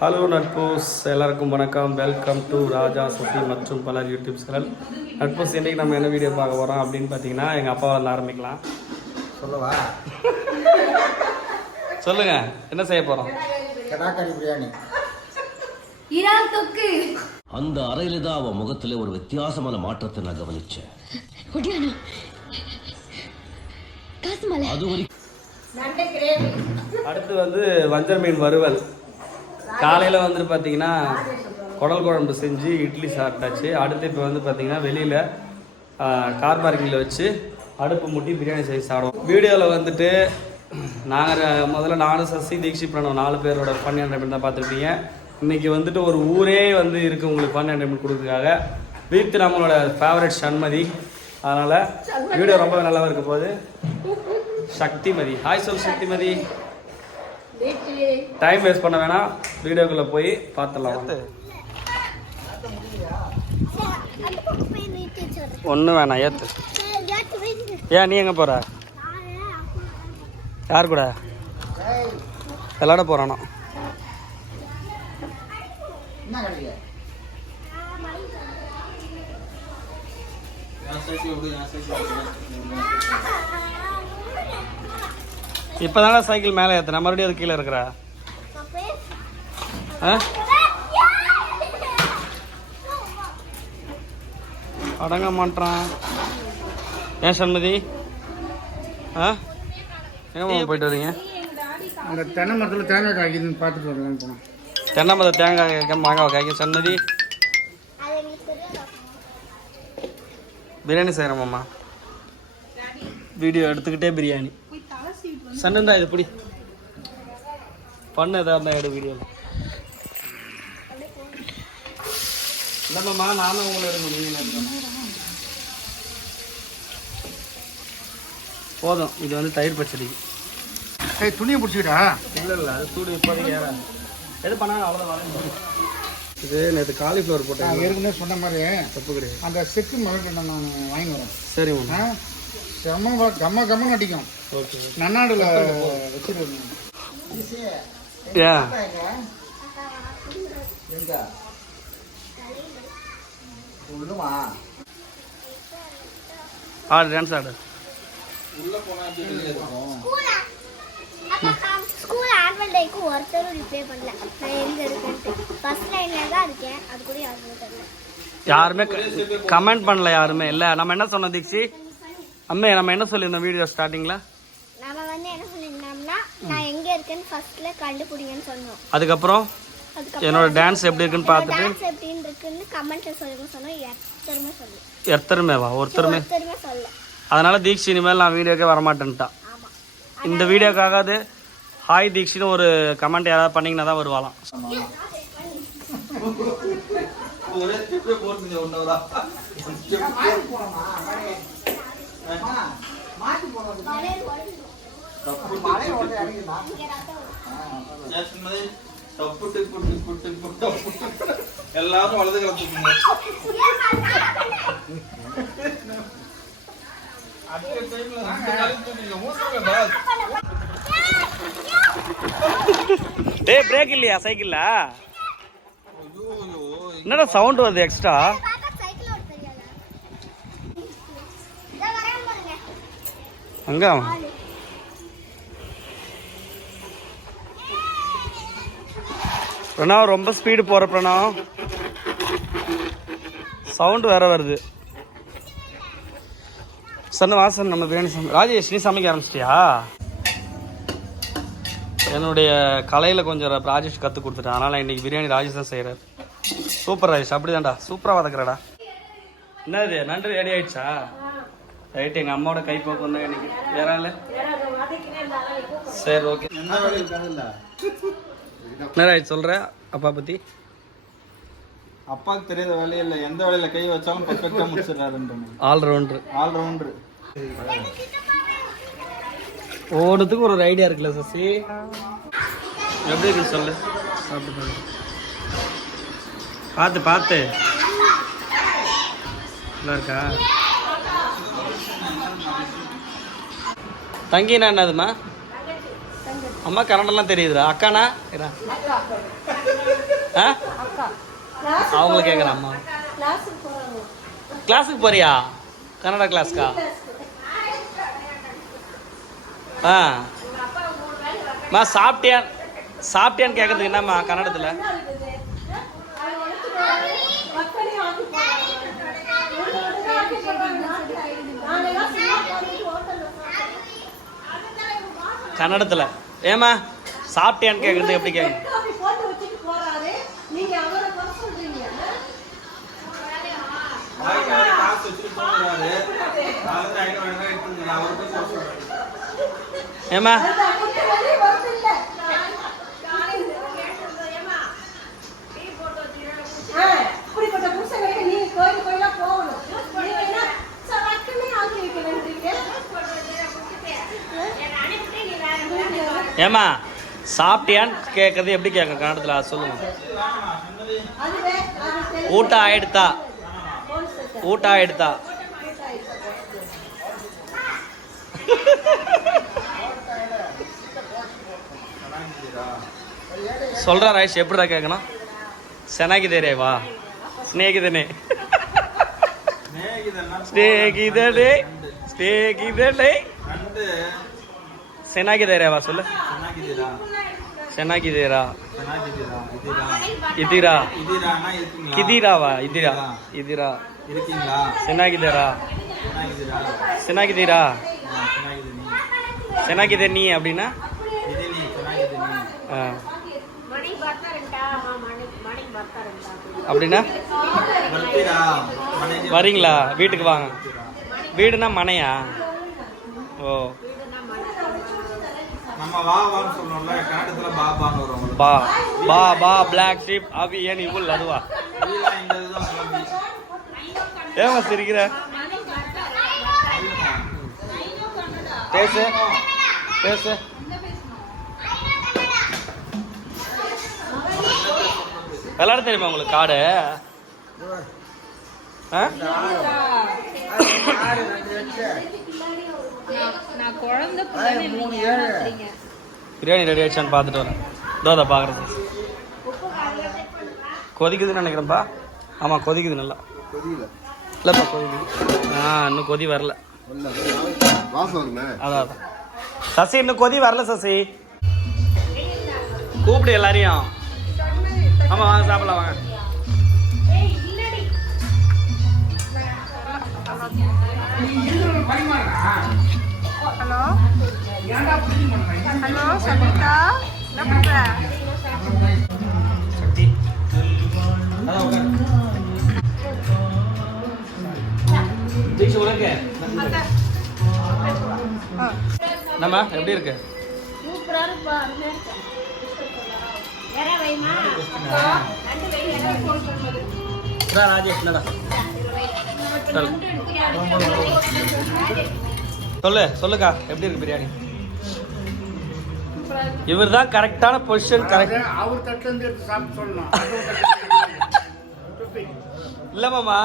Hello நட்போஸ், எல்லாருக்கும் வணக்கம். Welcome to ராஜா சுத்தி மற்றும் பல யூடியூப் சேனல். நட்போஸ், இன்றைக்கி நம்ம என்ன வீடியோ பார்க்க போகிறோம் அப்படின்னு பார்த்தீங்கன்னா, எங்கள் அப்பாவால் ஆரம்பிக்கலாம். சொல்லவா? சொல்லுங்க, என்ன செய்ய போகிறோம்? கடாக்கறி பிரியாணி. அந்த அறையில தான் அவன் முகத்துல ஒரு வித்தியாசமான மாற்றத்தை நான் கவனிச்சேன். அடுத்து வந்து வஞ்சர மீன் வறுவல். காலையில் வந்துட்டு பார்த்தீங்கன்னா குடல் குழம்பு செஞ்சு இட்லி சாப்பிட்டாச்சு. அடுத்து இப்போ வந்து பார்த்தீங்கன்னா வெளியில் கார் பார்க்கிங்கில் வச்சு அடுப்பு மூட்டி பிரியாணி செய்து சாப்பிடுவோம். வீடியோவில் வந்துட்டு நாங்கள் முதல்ல நானும் சசி தீக்ஷித் பிரணவ் 4 பேரோட ஃபன் என்டர்டைன்மெண்ட் தான் பார்த்துருப்பீங்க. இன்றைக்கி வந்துட்டு ஒரு ஊரே வந்து இருக்குது உங்களுக்கு ஃபன் என்டர்டைன்மெண்ட் கொடுக்குறதுக்காக. வீட்டு நம்மளோட ஃபேவரட் சண்மதி. அதனால் வீடியோ ரொம்ப நல்லா இருக்க போகுது. சக்திமதி, ஹாய் சொல் சக்திமதி. டைம் வேஸ்ட் பண்ண வேணாம், வீடியோக்குள்ளே போய் பார்த்துடலாம். ஒன்றும் வேணாம், ஏற்று. ஏன் நீ எங்கே போகிற? யார் கூட விளாட போகிறானோ? இப்போதானே சைக்கிள் மேலே ஏற்றுன, மறுபடியும் அது கீழே இருக்கிற. அடங்க மாட்டான். ஏன் சண்மதி? எங்கே போயிட்டு வரீங்க? அந்த தென்னை மரத்தில் தேங்காய் காய்க்குதுன்னு பார்த்துட்டு வரலான்னு போனோம். தென்னை மரத்தில் தேங்காய் காய்க்க மாங்காய் காய்க்கும். சண்மதி பிரியாணி செய்கிறோம்மா. வீடியோ எடுத்துக்கிட்டே பிரியாணி. சன்னந்தா இது பிடி பண்ண எதாவது எடு வீடியோவில். இல்லைம்மா, நானும் உங்களை எடுக்கணும். நீங்கள் போதும். இது வந்து தயிர் பச்சடி. துணியை பிடிச்சிக்கிட்டா? இல்லை, அது சூடு இப்போதைக்கு ஏற எது பண்ணாலும் அவ்வளோதான். இது நேற்று காலிஃப்ளவர் போட்டேன். ஏற்கனவே சொன்ன மாதிரி தப்பு கிடையாது. அந்த செக்கு மிளகு நான் வாங்கி வரேன். சரிம்மா. செம்ம கம்ம அடிக்கும். ஓகே, நன்னாடுல வச்சுருக்கேன். ஆடு டான்ஸ் ஆடு. உள்ள போனா ஸ்கூல் ஆனுவல் டேக்கு ஒருத்தரும் ரிப்ளை பண்ணல. நான் எங்க இருக்கேன்ட்டு ஃபர்ஸ்ட் லைன்ல தான் இருக்கேன். அது கூட யாருமே தெரியல. யாருமே கமெண்ட் பண்ணல. யாருமே இல்லை. நம்ம என்ன சொன்னோம் தீக்ஷி அம்மே? நம்ம என்ன சொல்லியிருந்தோம் வீடியோ ஸ்டார்டிங்கில்? நம்ம வந்து என்ன சொல்லியிருந்தோம்னா, நான் எங்க இருக்கேன்னு ஃபர்ஸ்ட்ல கண்டுபிடிங்கன்னு சொன்னோம். அதுக்கப்புறம் என்னோட டான்ஸ் எப்படி இருக்குன்னு பார்த்துட்டு டான்ஸ் எப்படி இருக்குன்னு கமெண்ட்ல சொல்லுங்க சொன்னோம். எத்தருமே சொல்லு. எத்தருமேவா? ஒருத்தருமே சொல்ல. அதனால தீக்ஷி இனிமேல் நான் வீடியோக்கே வரமாட்டேன்ட்டான். இந்த வீடியோக்காகாது ஹாய் தீக்ஷின்னு ஒரு கமெண்ட் யாராவது பண்ணிங்கன்னா தான் வருவாளாம். எல்லாரும் வலது கலந்துக்குங்க. டேய், பிரேக் இல்லையா சைக்கிள்ல? என்னடா சவுண்ட் வருது எக்ஸ்ட்ரா? அங்க பிரணவ் ரொம்ப ஸ்பீடு போற. பிரணவ் சவுண்ட் வேற வருது. சன்னு வாசன், நம்ம பிரியாணி ராஜேஷ் நீ சமைக்க ஆரம்பிச்சிட்டியா? என்னுடைய கலையில் கொஞ்சம் ராஜேஷ் கற்றுக் கொடுத்துட்டேன். அதனால் இன்றைக்கி பிரியாணி ராஜேஷ் தான் செய்கிறார். சூப்பர் ராஜேஷ், அப்படிதான்டா, சூப்பராக வதக்குறடா. என்னது நன்றி ரெடி ஆயிடுச்சா? ரைட்டு, எங்கள் அம்மாவோட கைப்போக்கு வந்தாங்க இன்னைக்கு. வேற இல்லை. சரி, ஓகே. என்ன ராஜ் சொல்கிற அப்பா பற்றி? அப்பாவுக்கு தெரியாத வேலையே இல்லை. எந்த வேலையில் கை வச்சாலும் பர்ஃபெக்டாக முடிச்சிடறாரு. ஆல்ரவுண்டர். ஒவ்வொருத்துக்கும் ஒரு ஐடியா இருக்குல்ல சசி? எப்படி இருக்கு சொல்லு. சாப்பிட்டு பார்த்து நல்லா இருக்கா? தங்கினா என்னதுமா? அம்மா கரண்டெல்லாம் தெரியுதுடா. அக்கானா ஆ அவங்கள கேட்குறேன் அம்மா. கிளாஸுக்கு போறியா? கன்னடா கிளாஸ்க்கா? ஆ மா சாப்பிட்டியான்னு கேட்குறதுக்கு என்னம்மா கன்னடத்தில்? கன்னடத்தில் ஏமா சாப்பிட்டியான்னு கேட்குறது எப்படி கேட்குது? ஏமா ஏமா சாப்பிட்டியான்னு கேட்கறது எப்படி கேட்க கன்னடத்தில் சொல்லுங்க. ಊಟ ಆಯ್ತಾ? ಊಟ ಆಯ್ತಾ? சொல்றா ராய்ஸ், எப்படிடா கேட்கணும்? செனாகிதேரேவா? ஸ்நேகிதனே ஸ்நேகிதனே ஸ்நேகிதனே செனாகிதேரேவா சொல்லு. செனாகிதேரா இதிரா கிதிராவா? இதிரா இதிரா இருக்கீங்களா? செனாகிதேரா செனாகிதீரா செனாகிதே நீ அப்படின்னா அப்படின்னா வரீங்களா? வீட்டுக்கு வாங்க. வீடுனா மனையா? ஓ நம்ம வா வான்னு சொல்லணும்ல, கன்னடத்துல பாபான்னு வரும். பா பா பா பிளாக் ஷீப் அவி ஏன் இவ்வளவு அதுவா? இந்த இதுதான் கிளம்பி ஏமா சிரிக்கிற? பேசு பேசு. விளையாட தெரியுமா உங்களுக்கு காடு? பிரியாணி ரெடி ஆயிடுச்சான்னு பார்த்துட்டு வரேன். தோதை பார்க்குறது கொதிக்குதுன்னு நினைக்கிறேன்ப்பா. ஆமாம் கொதிக்குது நல்லா. இல்லைப்பா கொதிக்குது. இன்னும் கொதி வரல. அதான் அதான் சசி, இன்னும் கொதி வரல சசி. கூப்பிடு எல்லாரையும். ஆமாம் வாங்க சாப்பிடலாம் வாங்க. ஹலோ ஹலோ சபிதா, என்ன பண்ற? என்னம்மா எப்படி இருக்கு? சூப்பரா இருக்குப்பா. ராஜேஷ் என்னடா சொல்லு சொல்லுக்கா எப்படி இருக்கு பிரியாணி? இவர் தான் கரெக்டான பொசிஷன். கரெக்ட் அவர் தட்டுல இருந்து எடுத்து சாப்பிட்டு சொல்லணும். இல்ல மாமா,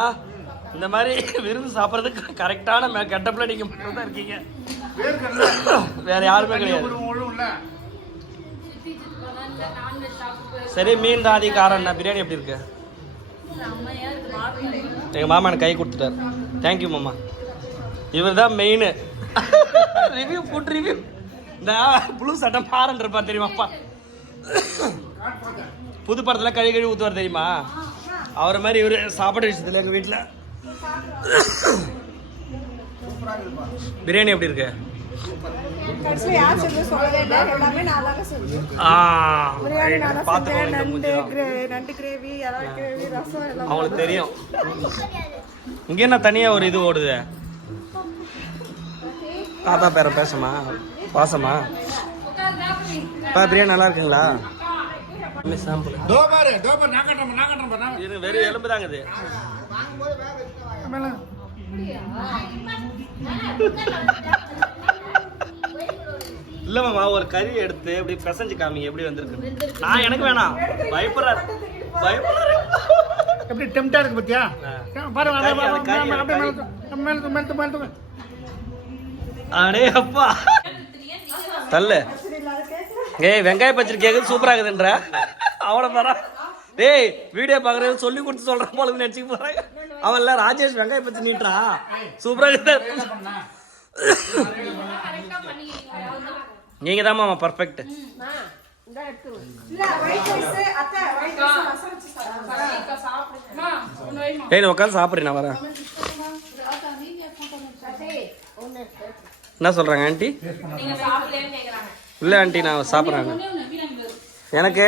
இந்த மாதிரி விருந்து சாப்பிட்றதுக்கு கரெக்டான கெட்டப்ல நீங்க மட்டும் தான் இருக்கீங்க. வேற யாருமே கிடையாது. சரி மீன் தாதி காரம் என்ன பிரியாணி எப்படி இருக்கு? எங்க மாமா எனக்கு கை கொடுத்துட்டார். தேங்க்யூ மாமா. இவர் தான் மெயின். Review food review. இந்த புளு சட்டை மாறன் இருப்பார் தெரியுமாப்பா? புது படத்தில் கழுவி ஊற்றுவார் தெரியுமா? அவரை மாதிரி இவர் சாப்பாடு விஷயத்தில் எங்கள் வீட்டில். பிரியாணி எப்படி இருக்கு? அவங்களுக்கு தெரியும். இங்க என்ன தனியா ஒரு இது ஓடுது? தாத்தா பேர பேசமா பாசமா? பிரியாணி நல்லா இருக்குங்களா? வெறும் எலும்பு தாங்க இது. இல்ல மாமா, ஒரு கறி எடுத்து இப்படி பிசைஞ்சு காமிங்க எப்படி வந்திருக்கு. நான் எனக்கு வேணாம், பயப்படுறாரு பயப்படுறாரு. எப்படி டெம்டா இருக்கு பத்தியா? அடே அப்பா தள்ளு. ஏய் வெங்காய பச்சடி கேக்குது சூப்பரா இருக்குதுன்ற அவனை பாரா. டேய் வீடியோ பார்க்குறது சொல்லி கொடுத்து சொல்கிறான் போல நினச்சிக்க போகிறாங்க. அவன் இல்லை ராஜேஷ் வெங்காயம் பற்றி நீட்டா சூப்பராக. நீங்கள் தான் மாமா பர்ஃபெக்ட். ஏய் உட்காந்து சாப்பிட்றேன் நான் வரேன். என்ன சொல்கிறாங்க ஆண்டி? இல்லை ஆண்டி நான் சாப்பிட்றேன் எனக்கு